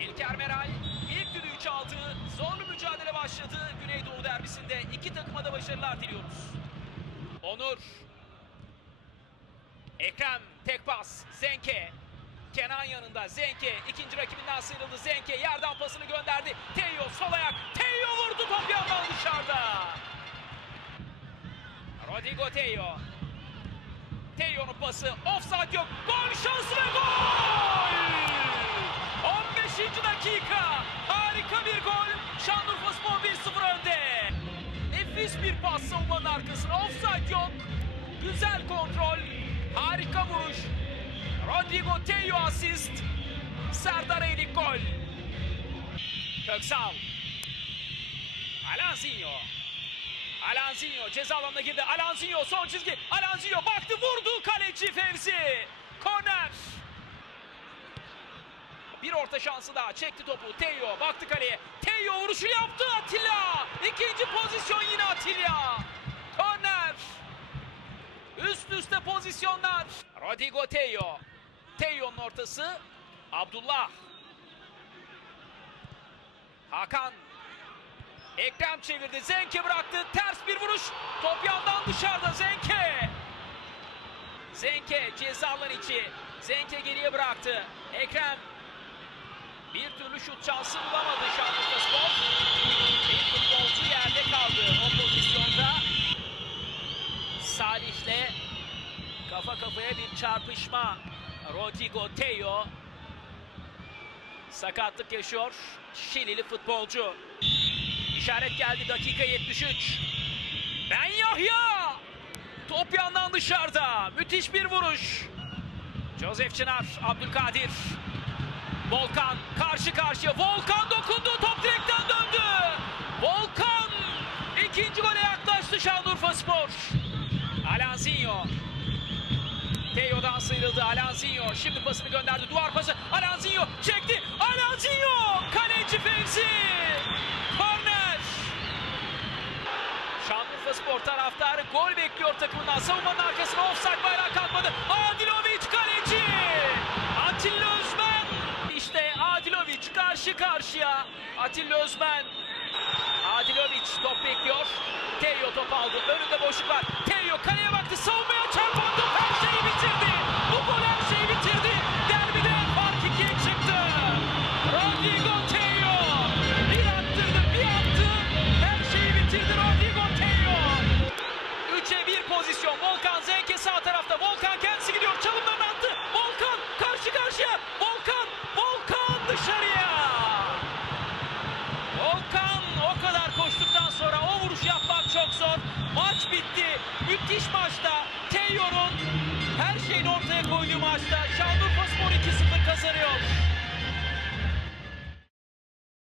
İlker Meral ilk düdüğü çaldı. Zorlu mücadele başladı. Güneydoğu derbisinde iki takıma da başarılar diliyoruz. Onur. Ekrem tek pas. Zenke. Kenan yanında Zenke ikinci rakibinden sıyrıldı. Zenke yerden pasını gönderdi. Teyo sol ayak. Teyo vurdu top yandan dışarıda. Rodrigo Teyo. Teyo'nun pası. Offside yok. Gol şansı ve gol! 15. dakika. Harika bir gol. Şanlıurfa Spor 1-0 önde. Nefis bir pas savunmanın arkasına. Offside yok. Güzel kontrol. Harika vuruş. Rodrigo Teyo asist. Serdar Eylik gol. Köksal. Alanzinho. Alanzinho ceza alanına girdi. Alanzinho son çizgi. Alanzinho baktı vurdu kaleci Fevzi. Korner. Bir orta şansı daha çekti topu. Teyo baktı kaleye. Teyo vuruşu yaptı Atilla. İkinci pozisyon yine Atilla. Korner. Üst üste pozisyonlar. Rodrigo Teyo. Teyo'nun ortası. Abdullah. Hakan. Ekrem çevirdi. Zenke bıraktı. Ters bir vuruş. Top yandan dışarıda. Zenke. Zenke ceza alan içi. Zenke geriye bıraktı. Ekrem. Bir türlü şut şansı bulamadı Şanlıurfa Spor. Bir futbolcu yerde kaldı o pozisyonda. Salih'le kafa kafaya bir çarpışma. Rodrigo Teyo sakatlık yaşıyor. Şilili futbolcu. İşaret geldi dakika 73. Ben Yahya. Top yandan dışarıda. Müthiş bir vuruş. Joseph Çınar, Abdülkadir. Volkan karşı karşıya. Volkan dokundu. Top direkten döndü. Volkan ikinci gole yaklaştı Şanlıurfa Spor. Alanzinho. Teyo'dan sıyrıldı Alanzinho. Şimdi pasını gönderdi. Duvar pası. Alanzinho çekti. Alanzinho. Kaleci Fevzi. Korner. Şanlıurfa Spor taraftarı gol bekliyor takımından. Savunmanın arkasına offside bayrağı kalkmadı. Adilovic kaleci. Karşı karşıya. Atilla Özmen. Adilovic top bekliyor. Teyo top aldı. Önünde boşluk var. Teyo kaleye baktı. Savunmaya çarpan top her şeyi bitirdi. Bu gol her şeyi bitirdi. Derbide fark ikiye çıktı. Rodrigo Teyo. Bir attırdı bir attı. Her şeyi bitirdi Rodrigo Teyo. 3'e 1 pozisyon. Volkan Zenke sağ tarafta. Volkan kendisi gidiyor. Çalımlarını attı. Volkan karşı karşıya. Volkan. Volkan dışarıya. Müthiş maçta. Teyor'un her şeyini ortaya koyduğu maçta Şanlıurfa Spor 2-0 kazanıyor.